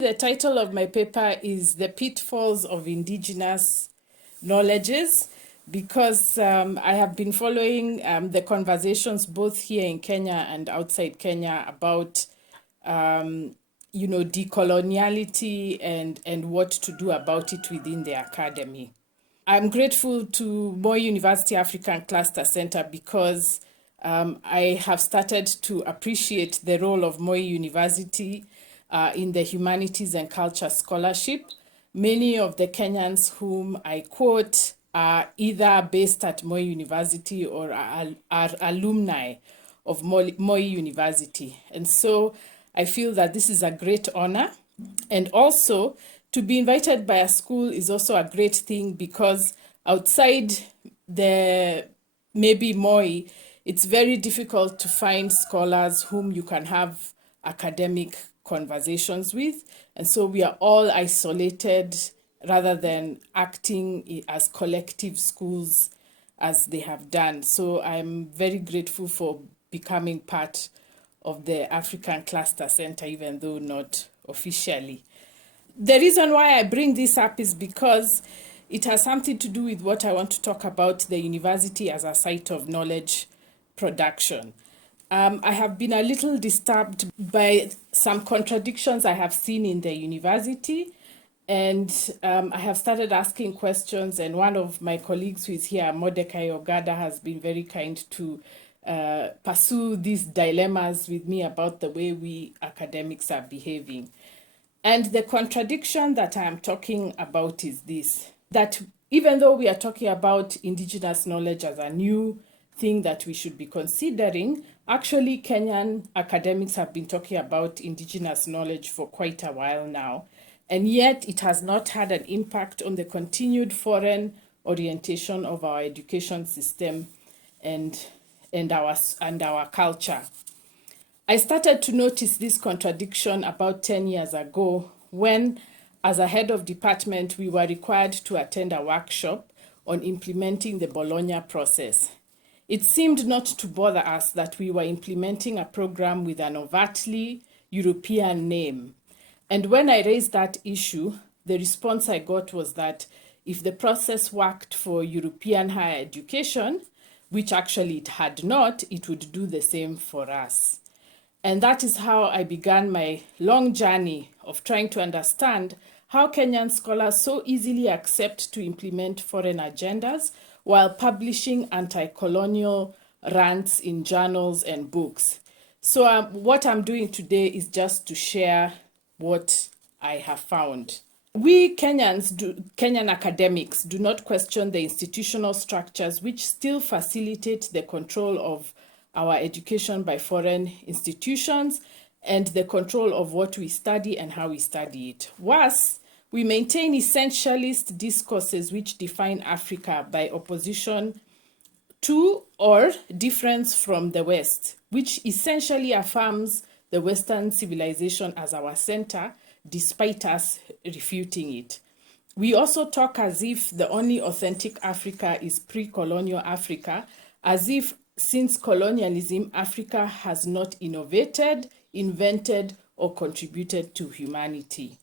The title of my paper is The Pitfalls of Indigenous Knowledges, because I have been following the conversations both here in Kenya and outside Kenya about, decoloniality and what to do about it within the academy. I'm grateful to Moi University African Cluster Center because I have started to appreciate the role of Moi University in the humanities and culture scholarship. Many of the Kenyans whom I quote are either based at Moi University or are alumni of Moi University. And so I feel that this is a great honor. And also, to be invited by a school is also a great thing because outside the maybe Moi, it's very difficult to find scholars whom you can have academic conversations with. And so we are all isolated rather than acting as collective schools as they have done. So I'm very grateful for becoming part of the African Cluster Center, even though not officially. The reason why I bring this up is because it has something to do with what I want to talk about, the university as a site of knowledge production. I have been a little disturbed by some contradictions I have seen in the university, and I have started asking questions, and one of my colleagues who is here, Mordecai Ogada, has been very kind to pursue these dilemmas with me about the way we academics are behaving. And the contradiction that I am talking about is this, that even though we are talking about indigenous knowledge as a new thing that we should be considering, actually Kenyan academics have been talking about indigenous knowledge for quite a while now, and yet it has not had an impact on the continued foreign orientation of our education system and our culture. I started to notice this contradiction about 10 years ago when, as a head of department, we were required to attend a workshop on implementing the Bologna process. It seemed not to bother us that we were implementing a program with an overtly European name. And when I raised that issue, the response I got was that if the process worked for European higher education, which actually it had not, it would do the same for us. And that is how I began my long journey of trying to understand how Kenyan scholars so easily accept to implement foreign agendas while publishing anti-colonial rants in journals and books. So what I'm doing today is just to share what I have found. We Kenyan academics do not question the institutional structures which still facilitate the control of our education by foreign institutions and the control of what we study and how we study it. Worse, we maintain essentialist discourses which define Africa by opposition to or difference from the West, which essentially affirms the Western civilization as our center, despite us refuting it. We also talk as if the only authentic Africa is pre-colonial Africa, as if since colonialism, Africa has not innovated, invented, or contributed to humanity.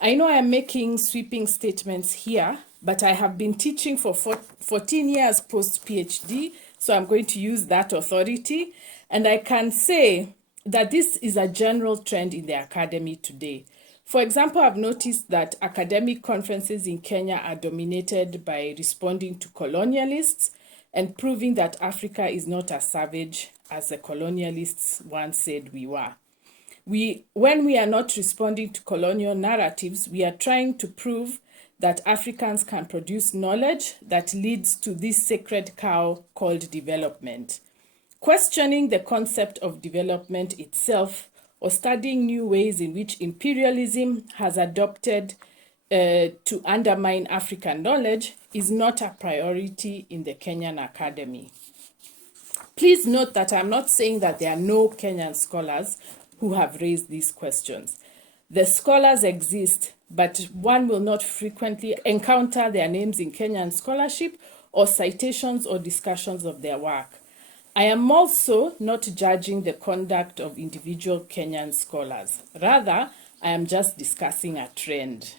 I know I'm making sweeping statements here, but I have been teaching for 14 years post-PhD, so I'm going to use that authority. And I can say that this is a general trend in the academy today. For example, I've noticed that academic conferences in Kenya are dominated by responding to colonialists and proving that Africa is not as savage as the colonialists once said we were. When we are not responding to colonial narratives, we are trying to prove that Africans can produce knowledge that leads to this sacred cow called development. Questioning the concept of development itself or studying new ways in which imperialism has adopted to undermine African knowledge is not a priority in the Kenyan academy. Please note that I'm not saying that there are no Kenyan scholars who have raised these questions. The scholars exist, but one will not frequently encounter their names in Kenyan scholarship or citations or discussions of their work. I am also not judging the conduct of individual Kenyan scholars. Rather, I am just discussing a trend.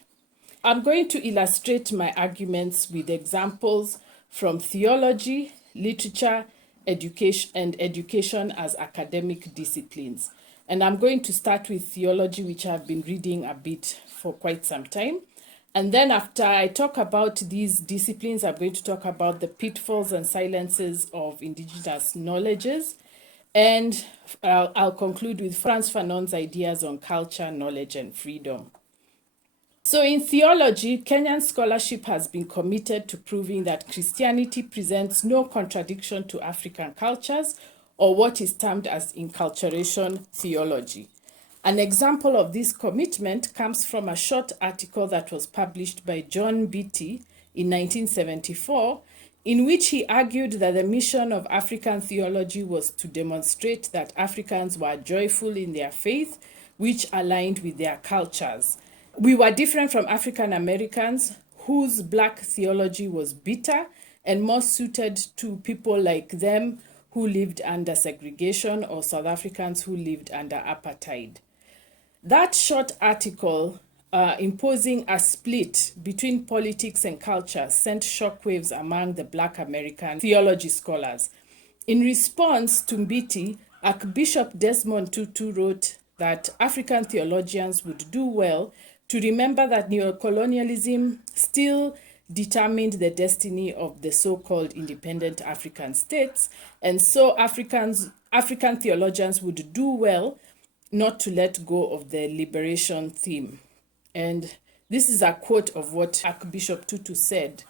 I'm going to illustrate my arguments with examples from theology, literature, education, and education as academic disciplines. And I'm going to start with theology, which I've been reading a bit for quite some time. And then after I talk about these disciplines, I'm going to talk about the pitfalls and silences of indigenous knowledges. And I'll conclude with Frantz Fanon's ideas on culture, knowledge, and freedom. So in theology, Kenyan scholarship has been committed to proving that Christianity presents no contradiction to African cultures or what is termed as inculturation theology. An example of this commitment comes from a short article that was published by John Beattie in 1974, in which he argued that the mission of African theology was to demonstrate that Africans were joyful in their faith, which aligned with their cultures. We were different from African Americans, whose Black theology was bitter and more suited to people like them who lived under segregation or South Africans who lived under apartheid. That short article imposing a split between politics and culture sent shockwaves among the Black American theology scholars. In response to Mbiti, Archbishop Desmond Tutu wrote that African theologians would do well to remember that neocolonialism still determined the destiny of the so-called independent African states, and so African theologians would do well not to let go of the liberation theme. And this is a quote of what Archbishop Tutu said.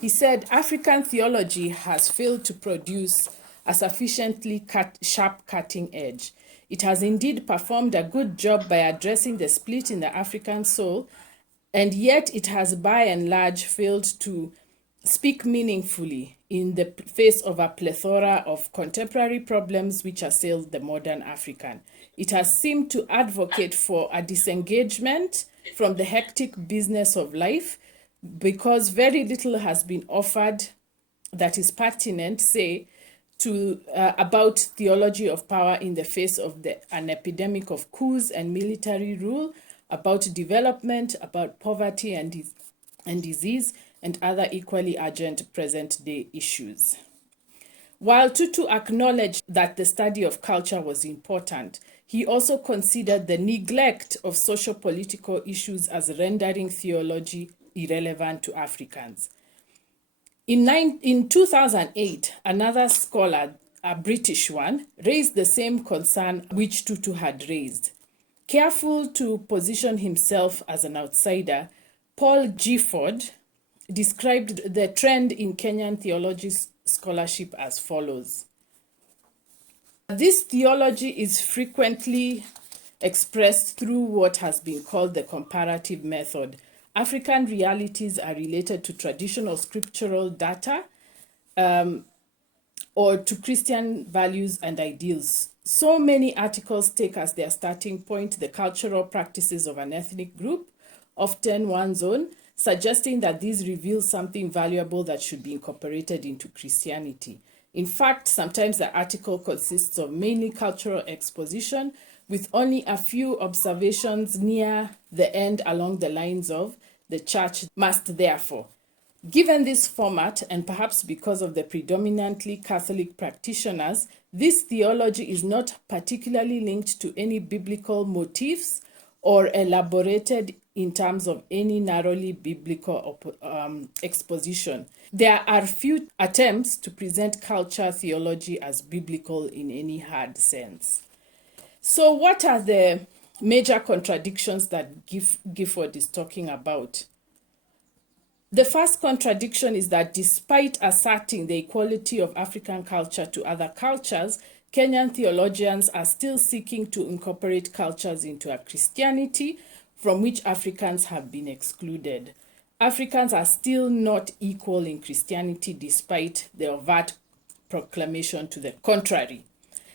He said, "African theology has failed to produce a sufficiently sharp cutting edge. It has indeed performed a good job by addressing the split in the African soul, and yet it has by and large failed to speak meaningfully in the face of a plethora of contemporary problems which assail the modern African. It has seemed to advocate for a disengagement from the hectic business of life because very little has been offered that is pertinent, say, about theology of power in the face of an epidemic of coups and military rule, about development, about poverty and disease, and other equally urgent present-day issues." While Tutu acknowledged that the study of culture was important, he also considered the neglect of socio-political issues as rendering theology irrelevant to Africans. In 2008, another scholar, a British one, raised the same concern which Tutu had raised. Careful to position himself as an outsider, Paul Gifford described the trend in Kenyan theology scholarship as follows. This theology is frequently expressed through what has been called the comparative method. African realities are related to traditional scriptural data or to Christian values and ideals. So many articles take as their starting point the cultural practices of an ethnic group, often one's own, suggesting that these reveal something valuable that should be incorporated into Christianity. In fact, sometimes the article consists of mainly cultural exposition with only a few observations near the end along the lines of "the church must therefore." Given this format, and perhaps because of the predominantly Catholic practitioners, this theology is not particularly linked to any biblical motifs or elaborated in terms of any narrowly biblical exposition. There are few attempts to present culture theology as biblical in any hard sense. So what are the major contradictions that Gifford is talking about? The first contradiction is that despite asserting the equality of African culture to other cultures, Kenyan theologians are still seeking to incorporate cultures into a Christianity from which Africans have been excluded. Africans are still not equal in Christianity despite the overt proclamation to the contrary.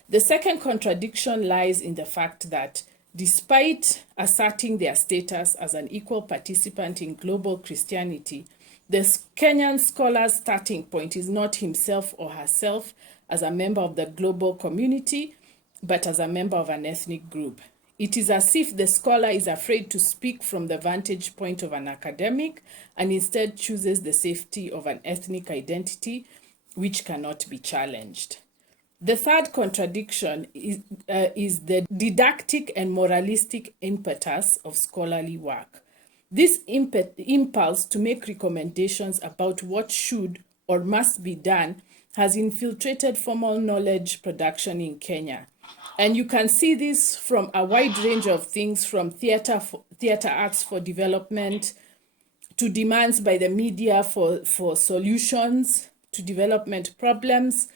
The second contradiction lies in the fact that despite asserting their status as an equal participant in global Christianity, the Kenyan scholar's starting point is not himself or herself as a member of the global community, but as a member of an ethnic group. It is as if the scholar is afraid to speak from the vantage point of an academic and instead chooses the safety of an ethnic identity which cannot be challenged. The third contradiction is the didactic and moralistic impetus of scholarly work. This impulse to make recommendations about what should or must be done has infiltrated formal knowledge production in Kenya. And you can see this from a wide range of things, from theater arts for development, to demands by the media for solutions to development problems,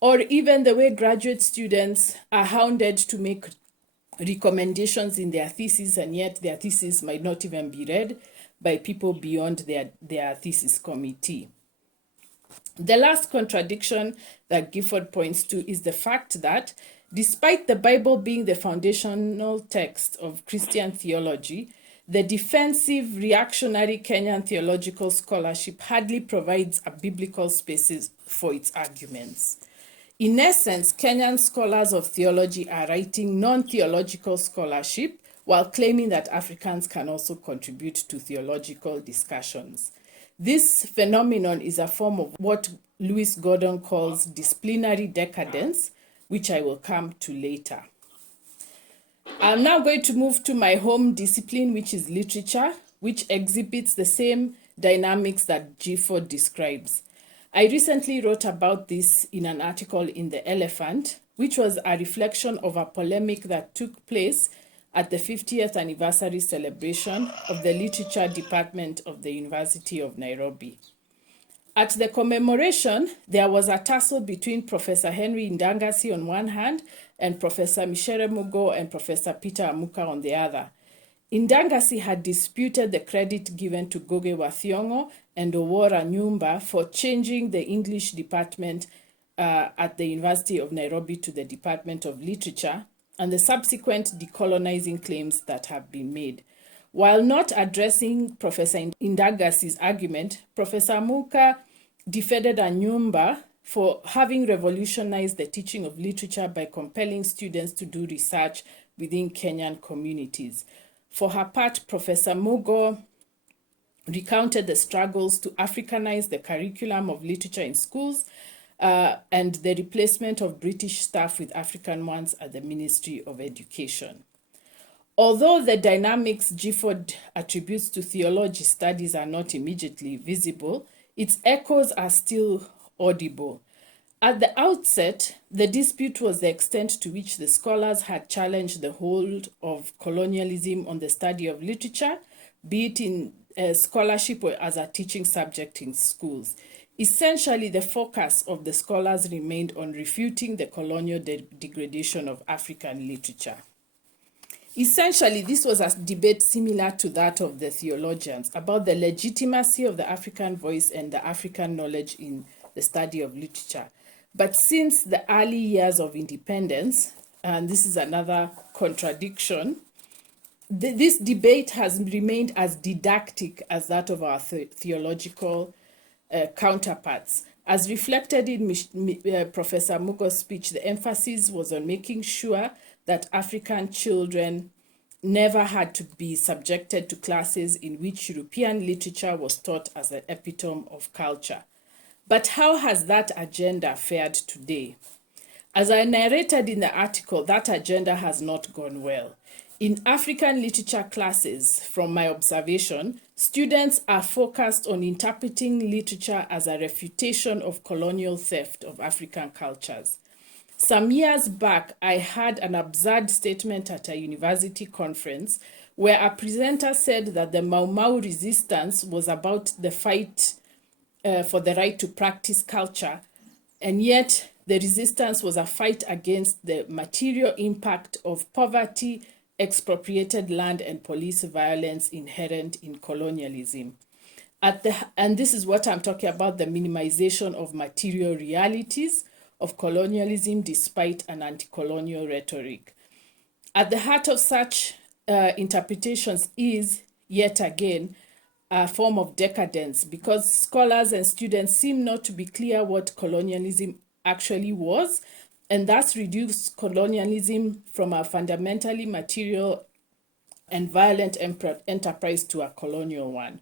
or even the way graduate students are hounded to make recommendations in their thesis, and yet their thesis might not even be read by people beyond their thesis committee. The last contradiction that Gifford points to is the fact that despite the Bible being the foundational text of Christian theology, the defensive, reactionary Kenyan theological scholarship hardly provides a biblical basis for its arguments. In essence, Kenyan scholars of theology are writing non-theological scholarship while claiming that Africans can also contribute to theological discussions. This phenomenon is a form of what Lewis Gordon calls disciplinary decadence, which I will come to later. I'm now going to move to my home discipline, which is literature, which exhibits the same dynamics that Gifford describes. I recently wrote about this in an article in The Elephant, which was a reflection of a polemic that took place at the 50th anniversary celebration of the Literature Department of the University of Nairobi. At the commemoration, there was a tussle between Professor Henry Ndangasi on one hand and Professor Michere Mugo and Professor Peter Amuka on the other. Ndangasi had disputed the credit given to Goge wa Thiong'o and Owora Nyumba for changing the English department at the University of Nairobi to the Department of Literature and the subsequent decolonizing claims that have been made. While not addressing Professor Ndangasi's argument, Professor Amuka defended Nyumba for having revolutionized the teaching of literature by compelling students to do research within Kenyan communities. For her part, Professor Mugo recounted the struggles to Africanize the curriculum of literature in schools and the replacement of British staff with African ones at the Ministry of Education. Although the dynamics Gifford attributes to theology studies are not immediately visible, its echoes are still audible. At the outset, the dispute was the extent to which the scholars had challenged the hold of colonialism on the study of literature, be it in scholarship or as a teaching subject in schools. Essentially, the focus of the scholars remained on refuting the colonial degradation of African literature. Essentially, this was a debate similar to that of the theologians about the legitimacy of the African voice and the African knowledge in the study of literature. But since the early years of independence, and this is another contradiction, this debate has remained as didactic as that of our theological counterparts. As reflected in Professor Mugo's speech, the emphasis was on making sure that African children never had to be subjected to classes in which European literature was taught as an epitome of culture. But how has that agenda fared today? As I narrated in the article, that agenda has not gone well. In African literature classes, from my observation, students are focused on interpreting literature as a refutation of colonial theft of African cultures. Some years back, I heard an absurd statement at a university conference where a presenter said that the Mau Mau resistance was about the fight for the right to practice culture, and yet the resistance was a fight against the material impact of poverty, expropriated land, and police violence inherent in colonialism. And this is what I'm talking about, the minimization of material realities of colonialism despite an anti-colonial rhetoric. At the heart of such interpretations is, yet again, a form of decadence, because scholars and students seem not to be clear what colonialism actually was and thus reduce colonialism from a fundamentally material and violent enterprise to a colonial one.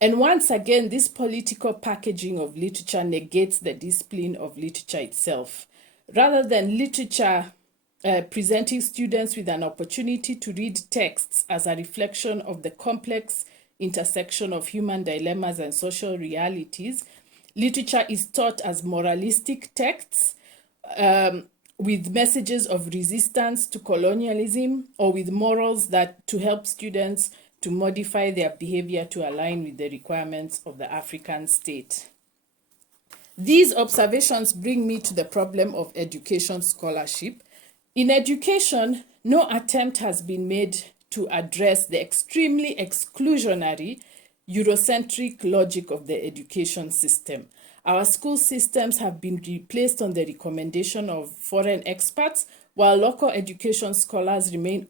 And once again, this political packaging of literature negates the discipline of literature itself. Rather than literature presenting students with an opportunity to read texts as a reflection of the complex intersection of human dilemmas and social realities, literature is taught as moralistic texts with messages of resistance to colonialism, or with morals that to help students to modify their behavior to align with the requirements of the African state. These observations bring me to the problem of education scholarship. In education, no attempt has been made to address the extremely exclusionary, Eurocentric logic of the education system. Our school systems have been replaced on the recommendation of foreign experts, while local education scholars remain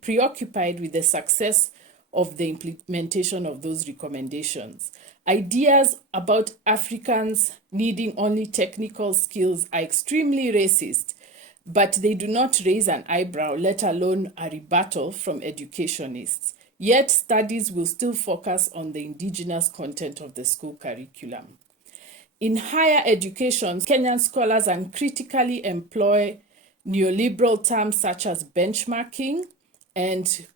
preoccupied with the success of the implementation of those recommendations. Ideas about Africans needing only technical skills are extremely racist, but they do not raise an eyebrow, let alone a rebuttal from educationists. Yet studies will still focus on the indigenous content of the school curriculum. In higher education, Kenyan scholars uncritically employ neoliberal terms such as benchmarking and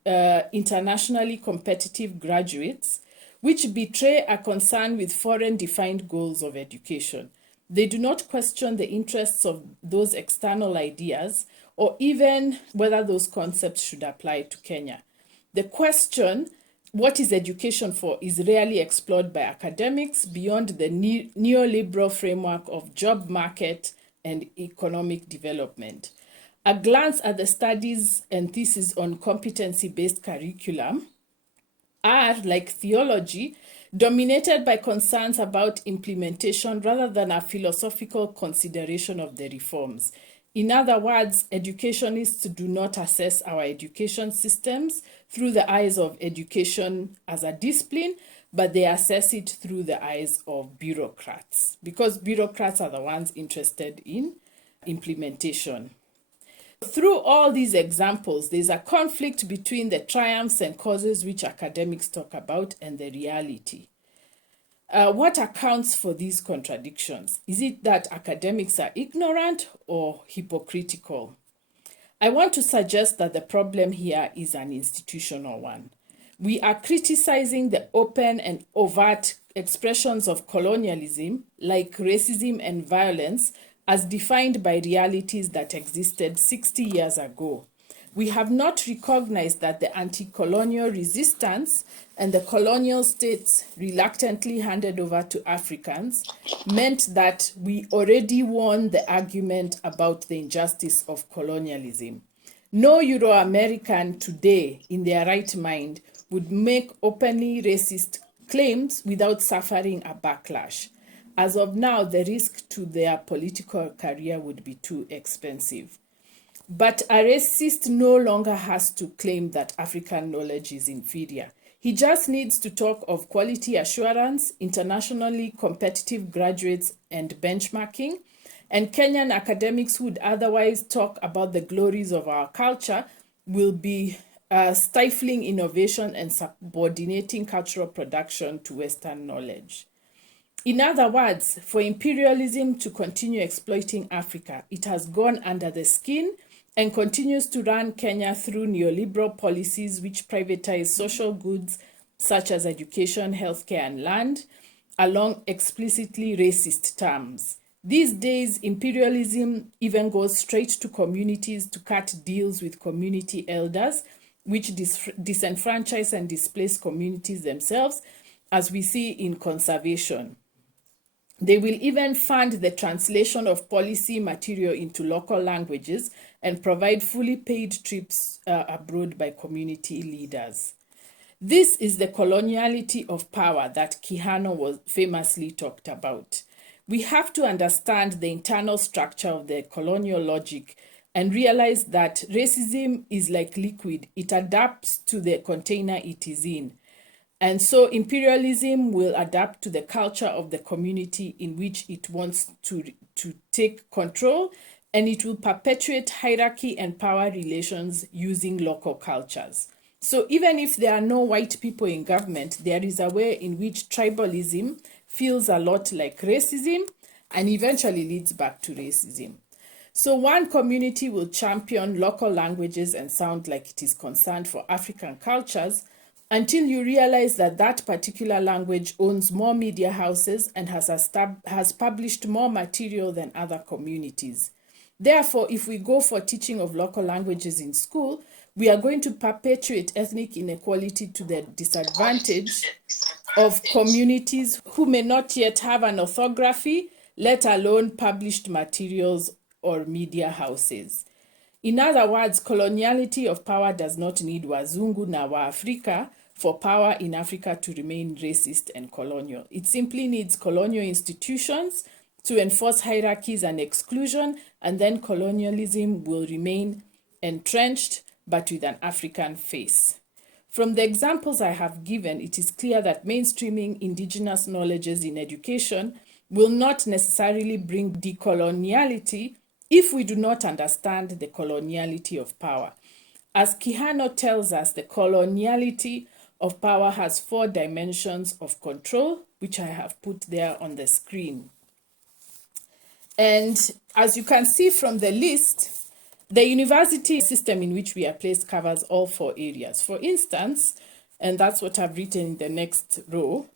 internationally competitive graduates, which betray a concern with foreign-defined goals of education. They do not question the interests of those external ideas or even whether those concepts should apply to Kenya. The question, what is education for, is rarely explored by academics beyond the neoliberal framework of job market and economic development. A glance at the studies and theses on competency-based curriculum are, like theology, dominated by concerns about implementation rather than a philosophical consideration of the reforms. In other words, educationists do not assess our education systems through the eyes of education as a discipline, but they assess it through the eyes of bureaucrats, because bureaucrats are the ones interested in implementation. Through all these examples, there's a conflict between the triumphs and causes which academics talk about and the reality. What accounts for these contradictions? Is it that academics are ignorant or hypocritical? I want to suggest that the problem here is an institutional one. We are criticizing the open and overt expressions of colonialism, like racism and violence, as defined by realities that existed 60 years ago. We have not recognized that the anti-colonial resistance and the colonial states reluctantly handed over to Africans meant that we already won the argument about the injustice of colonialism. No Euro-American today, in their right mind, would make openly racist claims without suffering a backlash. As of now, the risk to their political career would be too expensive. But a racist no longer has to claim that African knowledge is inferior. He just needs to talk of quality assurance, internationally competitive graduates, and benchmarking. And Kenyan academics who would otherwise talk about the glories of our culture will be stifling innovation and subordinating cultural production to Western knowledge. In other words, for imperialism to continue exploiting Africa, it has gone under the skin and continues to run Kenya through neoliberal policies which privatize social goods such as education, healthcare, and land, along explicitly racist terms. These days, imperialism even goes straight to communities to cut deals with community elders, which disenfranchise and displace communities themselves, as we see in conservation. They will even fund the translation of policy material into local languages and provide fully paid trips abroad by community leaders. This is the coloniality of power that Kihano famously talked about. We have to understand the internal structure of the colonial logic and realize that racism is like liquid. It adapts to the container it is in. And so imperialism will adapt to the culture of the community in which it wants to take control and it will perpetuate hierarchy and power relations using local cultures. So even if there are no white people in government, there is a way in which tribalism feels a lot like racism and eventually leads back to racism. So one community will champion local languages and sound like it is concerned for African cultures until you realize that that particular language owns more media houses and has published more material than other communities. Therefore, if we go for teaching of local languages in school, we are going to perpetuate ethnic inequality to the disadvantage of communities who may not yet have an orthography, let alone published materials or media houses. In other words, coloniality of power does not need Wazungu na Waafrika for power in Africa to remain racist and colonial. It simply needs colonial institutions to enforce hierarchies and exclusion, and then colonialism will remain entrenched but with an African face. From the examples I have given, it is clear that mainstreaming indigenous knowledges in education will not necessarily bring decoloniality if we do not understand the coloniality of power. As Quijano tells us, the coloniality of power has 4 dimensions of control, which I have put there on the screen. And as you can see from the list, the university system in which we are placed covers all 4 areas. For instance, and that's what I've written in the next row,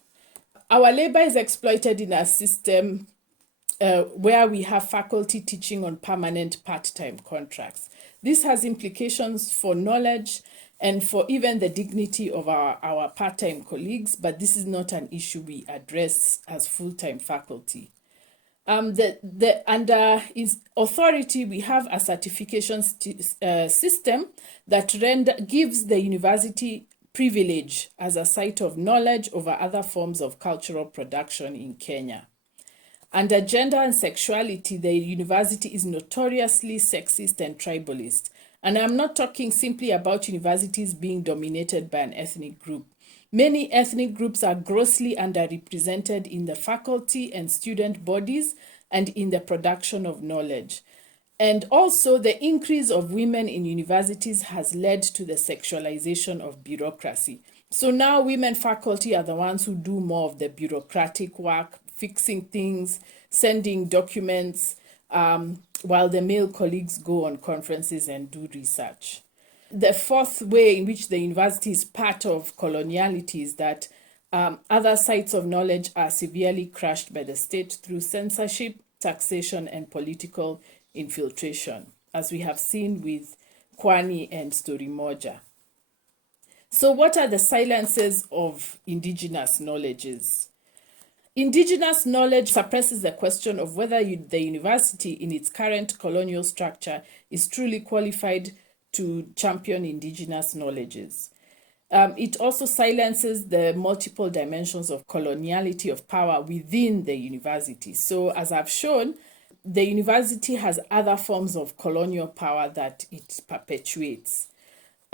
our labor is exploited in a system where we have faculty teaching on permanent part-time contracts. This has implications for knowledge and for even the dignity of our part-time colleagues, but this is not an issue we address as full-time faculty. Under its authority, we have a certification system that gives the university privilege as a site of knowledge over other forms of cultural production in Kenya. Under gender and sexuality, the university is notoriously sexist and tribalist. And I'm not talking simply about universities being dominated by an ethnic group. Many ethnic groups are grossly underrepresented in the faculty and student bodies and in the production of knowledge. And also, the increase of women in universities has led to the sexualization of bureaucracy. So now women faculty are the ones who do more of the bureaucratic work, fixing things, sending documents, while the male colleagues go on conferences and do research. The 4th way in which the university is part of coloniality is that other sites of knowledge are severely crushed by the state through censorship, taxation, and political infiltration, as we have seen with Kwani and Story Moja. So what are the silences of indigenous knowledges? Indigenous knowledge suppresses the question of whether the university in its current colonial structure is truly qualified to champion indigenous knowledges. It also silences the multiple dimensions of coloniality of power within the university. So as I've shown, the university has other forms of colonial power that it perpetuates.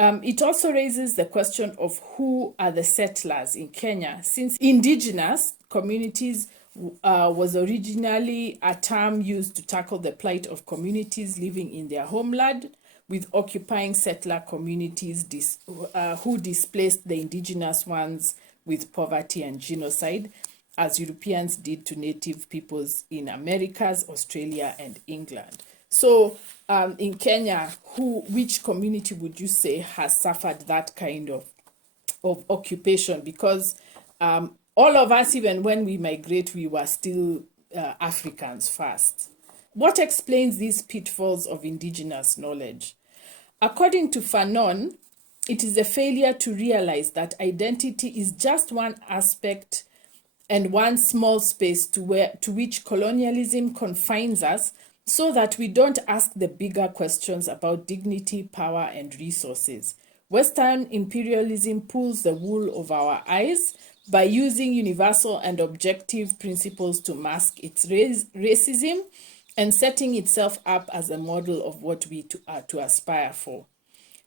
It also raises the question of who are the settlers in Kenya, since indigenous communities was originally a term used to tackle the plight of communities living in their homeland, with occupying settler communities who displaced the indigenous ones with poverty and genocide, as Europeans did to native peoples in Americas, Australia, and England. So in Kenya, which community would you say has suffered that kind of occupation? Because all of us, even when we migrate, we were still Africans first. What explains these pitfalls of indigenous knowledge? According to Fanon, it is a failure to realize that identity is just one aspect and one small space to which colonialism confines us, so that we don't ask the bigger questions about dignity, power, and resources. Western imperialism pulls the wool over our eyes by using universal and objective principles to mask its racism and setting itself up as a model of what we are to aspire for.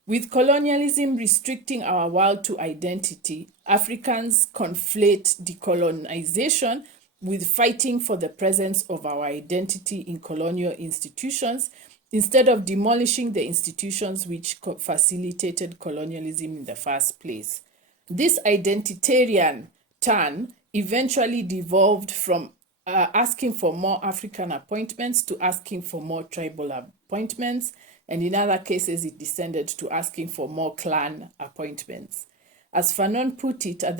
With colonialism restricting our world to identity, Africans conflate decolonization with fighting for the presence of our identity in colonial institutions instead of demolishing the institutions which facilitated colonialism in the first place. This identitarian turn eventually devolved from asking for more African appointments to asking for more tribal appointments, and in other cases it descended to asking for more clan appointments. As Fanon put it, at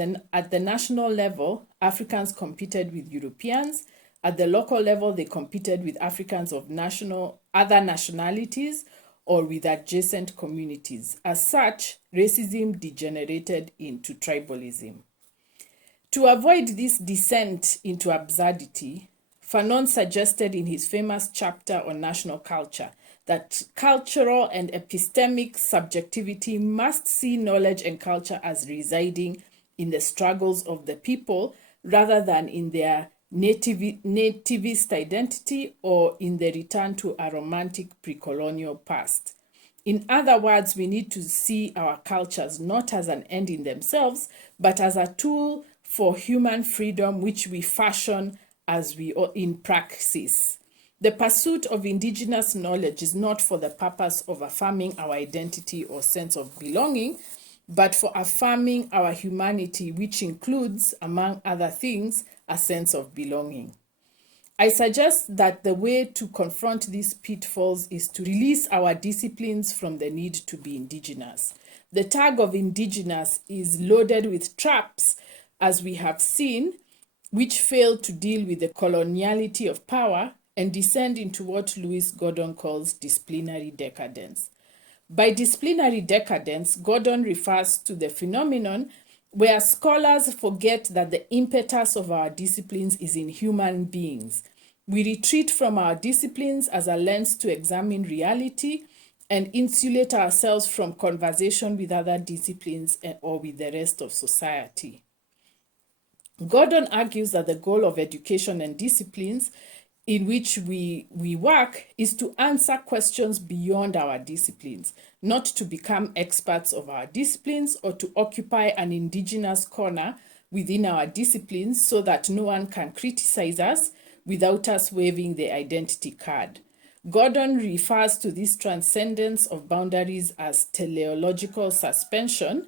the national level, Africans competed with Europeans. At the local level, they competed with Africans of other nationalities or with adjacent communities. As such, racism degenerated into tribalism. To avoid this descent into absurdity, Fanon suggested in his famous chapter on national culture that cultural and epistemic subjectivity must see knowledge and culture as residing in the struggles of the people rather than in their nativist identity or in the return to a romantic pre-colonial past. In other words, we need to see our cultures not as an end in themselves, but as a tool for human freedom which we fashion as we are in praxis. The pursuit of indigenous knowledge is not for the purpose of affirming our identity or sense of belonging, but for affirming our humanity, which includes, among other things, a sense of belonging. I suggest that the way to confront these pitfalls is to release our disciplines from the need to be indigenous. The tag of indigenous is loaded with traps, as we have seen, which fail to deal with the coloniality of power and descend into what Lewis Gordon calls disciplinary decadence. By disciplinary decadence, Gordon refers to the phenomenon where scholars forget that the impetus of our disciplines is in human beings. We retreat from our disciplines as a lens to examine reality and insulate ourselves from conversation with other disciplines or with the rest of society. Gordon argues that the goal of education and disciplines in which we work is to answer questions beyond our disciplines, not to become experts of our disciplines or to occupy an indigenous corner within our disciplines so that no one can criticize us without us waving the identity card. Gordon refers to this transcendence of boundaries as teleological suspension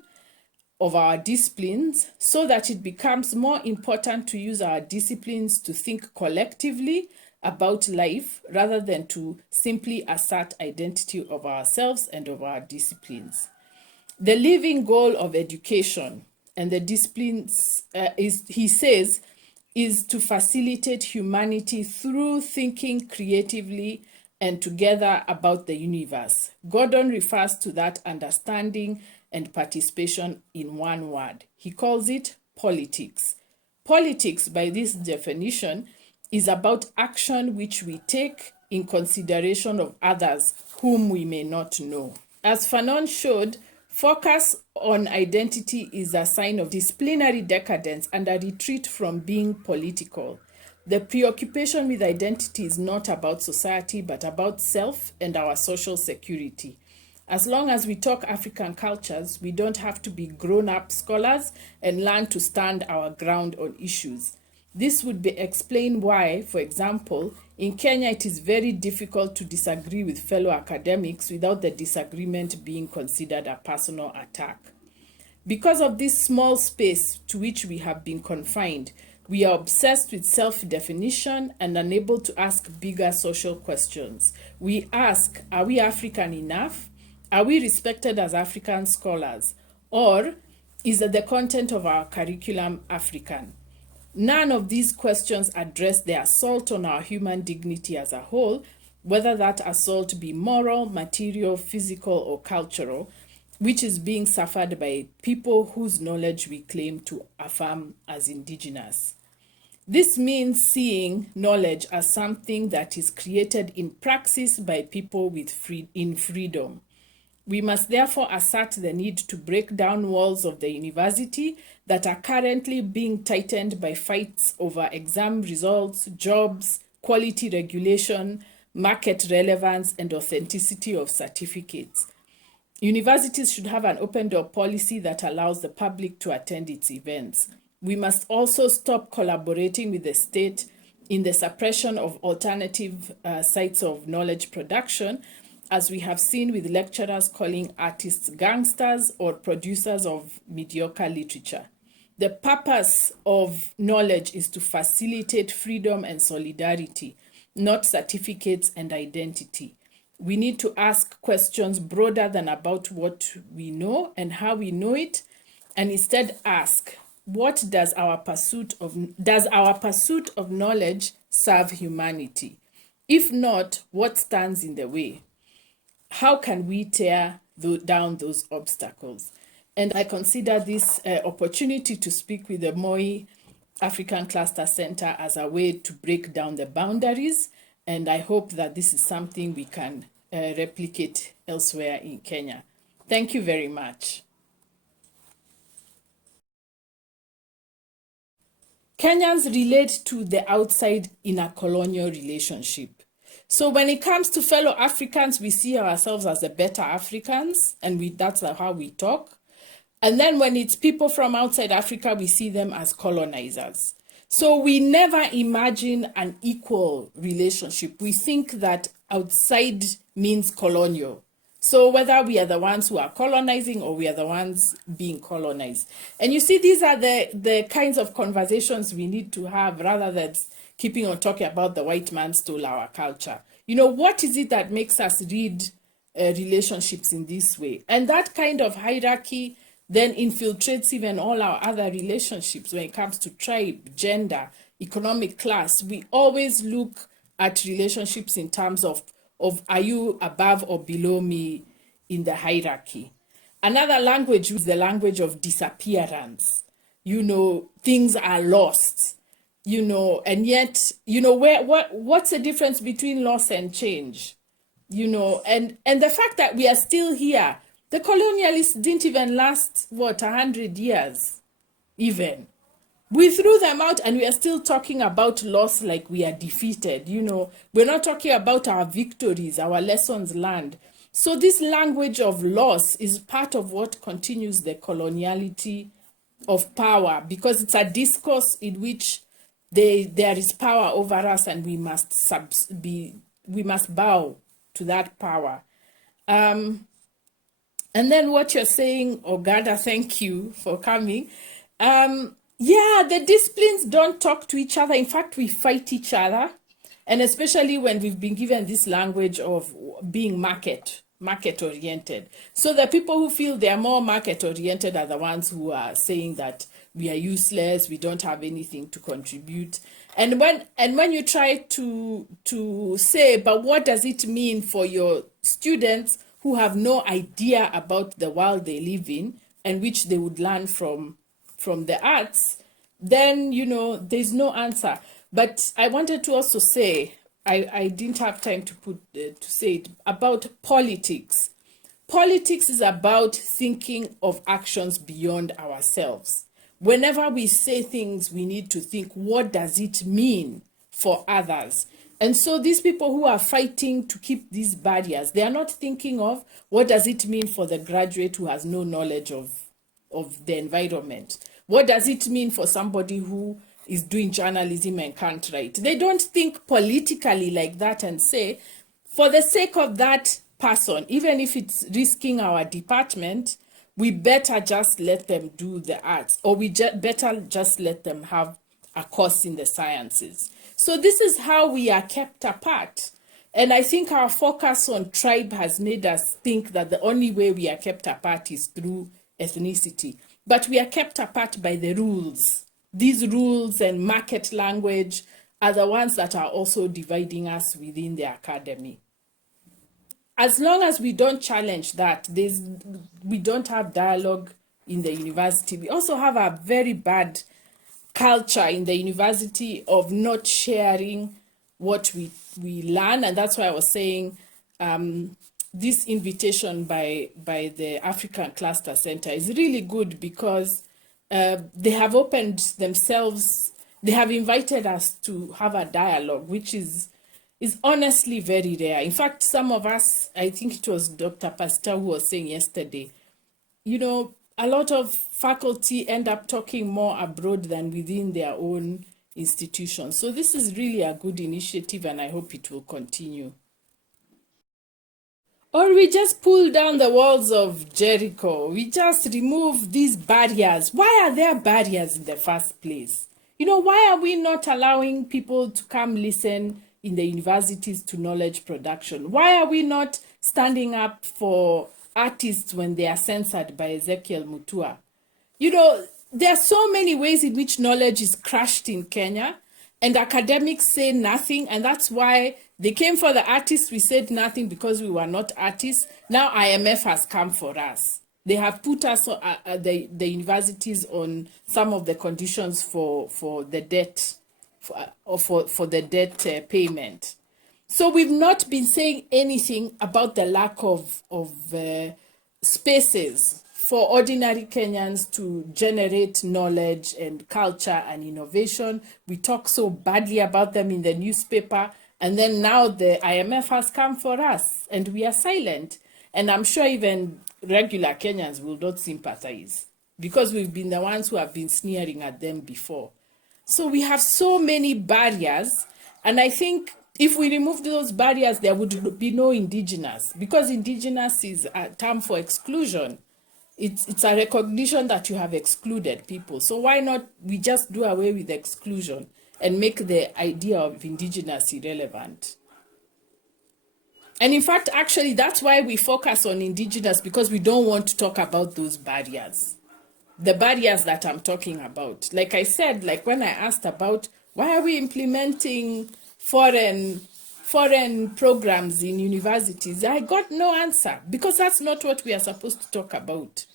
of our disciplines so that it becomes more important to use our disciplines to think collectively about life rather than to simply assert identity of ourselves and of our disciplines. The living goal of education and the disciplines he says, is to facilitate humanity through thinking creatively and together about the universe. Gordon refers to that understanding and participation in one word. He calls it politics. Politics, by this definition, is about action which we take in consideration of others whom we may not know. As Fanon showed, focus on identity is a sign of disciplinary decadence and a retreat from being political. The preoccupation with identity is not about society, but about self and our social security. As long as we talk African cultures, we don't have to be grown-up scholars and learn to stand our ground on issues. This would explain why, for example, in Kenya it is very difficult to disagree with fellow academics without the disagreement being considered a personal attack. Because of this small space to which we have been confined, we are obsessed with self-definition and unable to ask bigger social questions. We ask, are we African enough? Are we respected as African scholars? Or is the content of our curriculum African? None of these questions address the assault on our human dignity as a whole, whether that assault be moral, material, physical, or cultural, which is being suffered by people whose knowledge we claim to affirm as indigenous. This means seeing knowledge as something that is created in praxis by people in freedom. We must therefore assert the need to break down walls of the university that are currently being tightened by fights over exam results, jobs, quality regulation, market relevance, and authenticity of certificates. Universities should have an open door policy that allows the public to attend its events. We must also stop collaborating with the state in the suppression of alternative sites of knowledge production, as we have seen with lecturers calling artists gangsters or producers of mediocre literature. The purpose of knowledge is to facilitate freedom and solidarity, not certificates and identity. We need to ask questions broader than about what we know and how we know it, and instead ask, what does our pursuit of knowledge serve humanity? If not, what stands in the way? How can we tear down those obstacles? And I consider this opportunity to speak with the Moi African Cluster Center as a way to break down the boundaries. And I hope that this is something we can replicate elsewhere in Kenya. Thank you very much. Kenyans relate to the outside in a colonial relationship. So when it comes to fellow Africans, we see ourselves as the better Africans, and that's how we talk. And then when it's people from outside Africa, we see them as colonizers. So we never imagine an equal relationship. We think that outside means colonial. So whether we are the ones who are colonizing or we are the ones being colonized. And you see, these are the kinds of conversations we need to have rather than keeping on talking about the white man stole our culture. You know, what is it that makes us read relationships in this way? And that kind of hierarchy then infiltrates even all our other relationships when it comes to tribe, gender, economic class. We always look at relationships in terms of are you above or below me in the hierarchy. Another language is the language of disappearance. You know, things are lost, you know, and yet, you know, what's the difference between loss and change? You know, and the fact that we are still here. The colonialists didn't even last, 100 years, even. We threw them out and we are still talking about loss like we are defeated, you know. We're not talking about our victories, our lessons learned. So this language of loss is part of what continues the coloniality of power, because it's a discourse in which there is power over us and we must bow to that power. And then what you're saying, Ogada, thank you for coming. Yeah, the disciplines don't talk to each other. In fact, we fight each other. And especially when we've been given this language of being market-oriented. So the people who feel they're more market-oriented are the ones who are saying that we are useless, we don't have anything to contribute. And when you try to say, but what does it mean for your students who have no idea about the world they live in and which they would learn from the arts, then, you know, there's no answer. But I wanted to also say, I didn't have time to say it, about politics. Politics is about thinking of actions beyond ourselves. Whenever we say things, we need to think, what does it mean for others? And so these people who are fighting to keep these barriers, they are not thinking of what does it mean for the graduate who has no knowledge of the environment. What does it mean for somebody who is doing journalism and can't write? They don't think politically like that and say, for the sake of that person, even if it's risking our department, we better just let them do the arts, or we better just let them have a course in the sciences. So this is how we are kept apart. And I think our focus on tribe has made us think that the only way we are kept apart is through ethnicity. But we are kept apart by the rules. These rules and market language are the ones that are also dividing us within the academy. As long as we don't challenge that, we don't have dialogue in the university. We also have a very bad culture in the university of not sharing what we learn. And that's why I was saying this invitation by the African Cluster Center is really good, because they have opened themselves, they have invited us to have a dialogue, which is honestly very rare. In fact, some of us, I think it was Dr. Pastor who was saying yesterday, you know, a lot of faculty end up talking more abroad than within their own institutions. So this is really a good initiative, and I hope it will continue. Or we just pull down the walls of Jericho. We just remove these barriers. Why are there barriers in the first place? Why are we not allowing people to come listen in the universities to knowledge production? Why are we not standing up for artists when they are censored by Ezekiel Mutua? There are so many ways in which knowledge is crushed in Kenya, and academics say nothing, and that's why they came for the artists. We said nothing because we were not artists. Now IMF has come for us. They have put us, the universities, on some of the conditions for the debt, for the debt payment. So we've not been saying anything about the lack of spaces for ordinary Kenyans to generate knowledge and culture and innovation. We talk so badly about them in the newspaper, and then now the IMF has come for us, and we are silent. And I'm sure even regular Kenyans will not sympathize, because we've been the ones who have been sneering at them before. So we have so many barriers, and I think if we remove those barriers, there would be no indigenous, because indigenous is a term for exclusion. It's a recognition that you have excluded people. So why not we just do away with exclusion and make the idea of indigenous irrelevant? And in fact, actually, that's why we focus on indigenous, because we don't want to talk about those barriers. The barriers that I'm talking about. Like I said, like when I asked about why are we implementing foreign programs in universities, I got no answer, because that's not what we are supposed to talk about.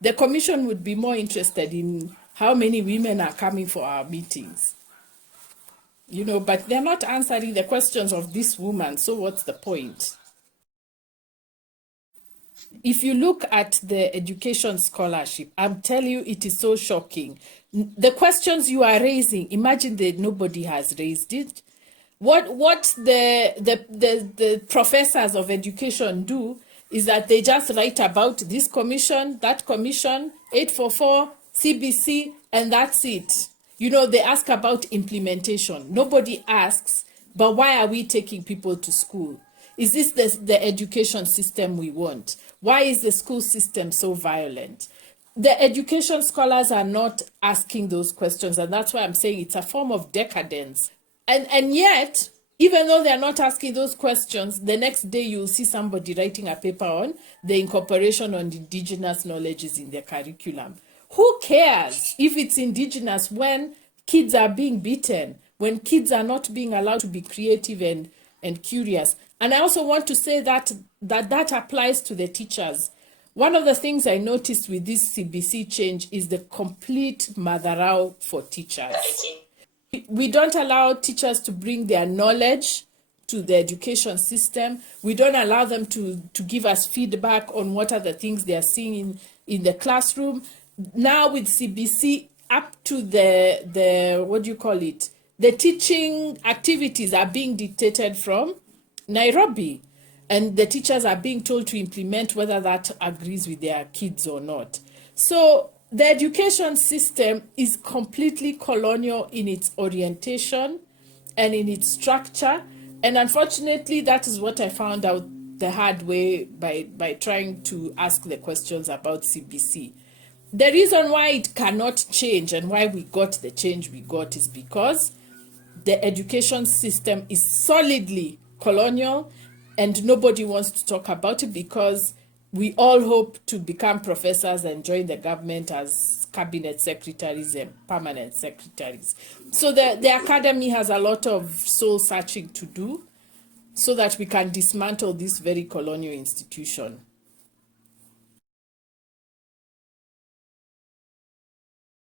The commission would be more interested in how many women are coming for our meetings. But they're not answering the questions of this woman, so what's the point? If you look at the education scholarship, I'm telling you, it is so shocking. The questions you are raising, imagine that nobody has raised it. What the professors of education do is that they just write about this commission, that commission, 844, CBC, and that's it. They ask about implementation. Nobody asks, but why are we taking people to school? Is this the education system we want? Why is the school system so violent? The education scholars are not asking those questions, and that's why I'm saying it's a form of decadence. And yet, even though they're not asking those questions, the next day you'll see somebody writing a paper on the incorporation of indigenous knowledges in their curriculum. Who cares if it's indigenous when kids are being beaten, when kids are not being allowed to be creative and curious? And I also want to say that applies to the teachers. One of the things I noticed with this CBC change is the complete madharau for teachers. We don't allow teachers to bring their knowledge to the education system. We don't allow them to give us feedback on what are the things they are seeing in the classroom. Now with CBC, up to the what do you call it? The teaching activities are being dictated from Nairobi, and the teachers are being told to implement whether that agrees with their kids or not. So the education system is completely colonial in its orientation and in its structure. And unfortunately, that is what I found out the hard way by trying to ask the questions about CBC. The reason why it cannot change and why we got the change we got is because the education system is solidly colonial, and nobody wants to talk about it, because we all hope to become professors and join the government as cabinet secretaries and permanent secretaries. So the academy has a lot of soul searching to do so that we can dismantle this very colonial institution.